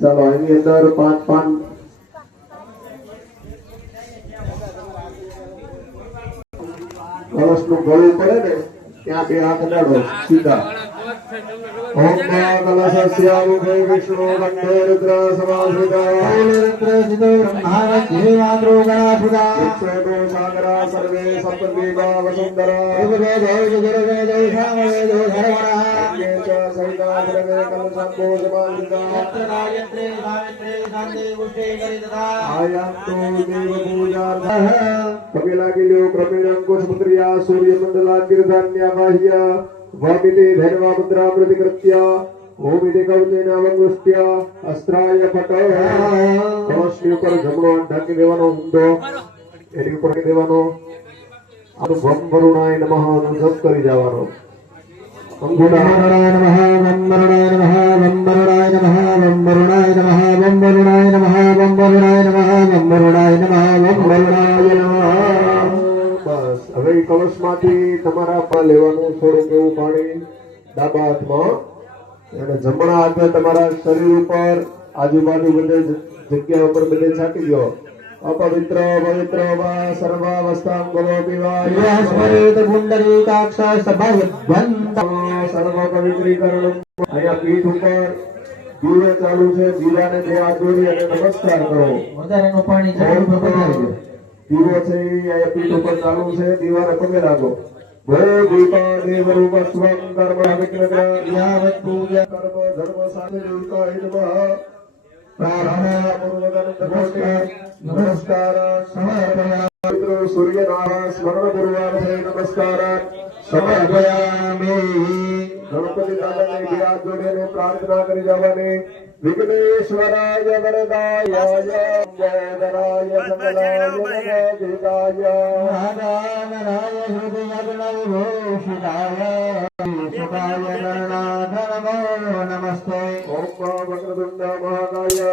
ચાલો એની અંદર 5 પાન કળશ નું ગળું પડે ને ત્યાં 2 હાથ અડાડો સીધા. ઓમ કલશસ્યામુખે વિષ્ણુ કંઠે રુદ્ર સમાશ્રિતા રુદ્ર સિદ્ધો બ્રહ્મા દેવાન્દ્રો ગણાસુદા વિક્ષેપો સાગરા સર્વે સપ્તદ્વીપા વસુંધરા વિવેદો જગરવેદો સામવેદો ધર્મણા કેચ સહિતા સર્વે કલશંભો સમાશ્રિતા યત્રાયત્રે સાવિત્રે શાંતિ પુષ્ટિ કરીતતા આયાંતો દેવ પૂજાર્થઃ કપિલાગિલ્યો ક્રમેણ અંકુશપુત્ર્યા સૂર્યમંડલાકીર્ધાન્ય બાહ્ય વામિતે ધૈર્વા મુદ્રા પ્રતિકૃત્ય ઓમિતે કવચેન અવંગુષ્ટ્ય અસ્ત્રાય ફટ કળશની ઉપર જમણો ઢાંકી દેવાનો ઊંધો એની ઉપર દેવાનો ભમ વરુણાય નમઃ નો જપ કરી જવાનો. વરુણાય નમઃ વમ વરુણાય નમઃ વમ વરુણાય નમઃ વમ વરુણાય નમઃ વમ વરુણાય નમઃ વમ વરુણાય નમઃ વમ વરુણાય નમઃ વમ વરુણાય નમઃ. બસ હવે કળશમાંથી તમારા પા લેવાનું થોડુંક એવું પાણી ડાબા હાથમાં અને જમણા હાથે તમારા શરીર ઉપર આજુબાજુ બધે જગ્યા ઉપર બધે છાંટી દો. અપવિત્ર પવિત્ર વા સર્વાવસ્થાંગલો પીવા સ્મરેત પુંડરીકાક્ષ સભાયભ્યંત સર્વ પવિત્રીકરણ. અહીંયા પીઠ ઉપર દીવો ચાલુ છે. દીવાને 2 હાથ જોડી અને નમસ્કાર કરો. વધારેનું પાણી ચાલુ પકડાવી દો. દીવો છે અહીંયા પીઠ ઉપર ચાલુ છે. દીવાને પગે લાગો. ભો દીપા દેવ રૂપ સ્વં કર્મ વિઘ્ન યાવત પૂજા કર્મ ધર્મ સાથે જોઈતા હિતવ પ્રાર્થના પૂર્વક નમસ્કાર સમર્પયામિ. સૂર્યનારાયણ સ્મરણ પૂર્વાર્થે નમસ્કાર સમર્પયામિ. ગણપતિ દાદાને 2 હાથ જોડીને પ્રાર્થના કરી જવાની. વિઘ્નેશ્વરાય વરદાય જયરાય સકલાય જગદીતાય નારાયણાય હૃદયગ્નવિભૂષિતાય સુખાય ગણનાથ નમો નમસ્તે. ઓમ વક્રતુંડ મહાકાય સૂર્ય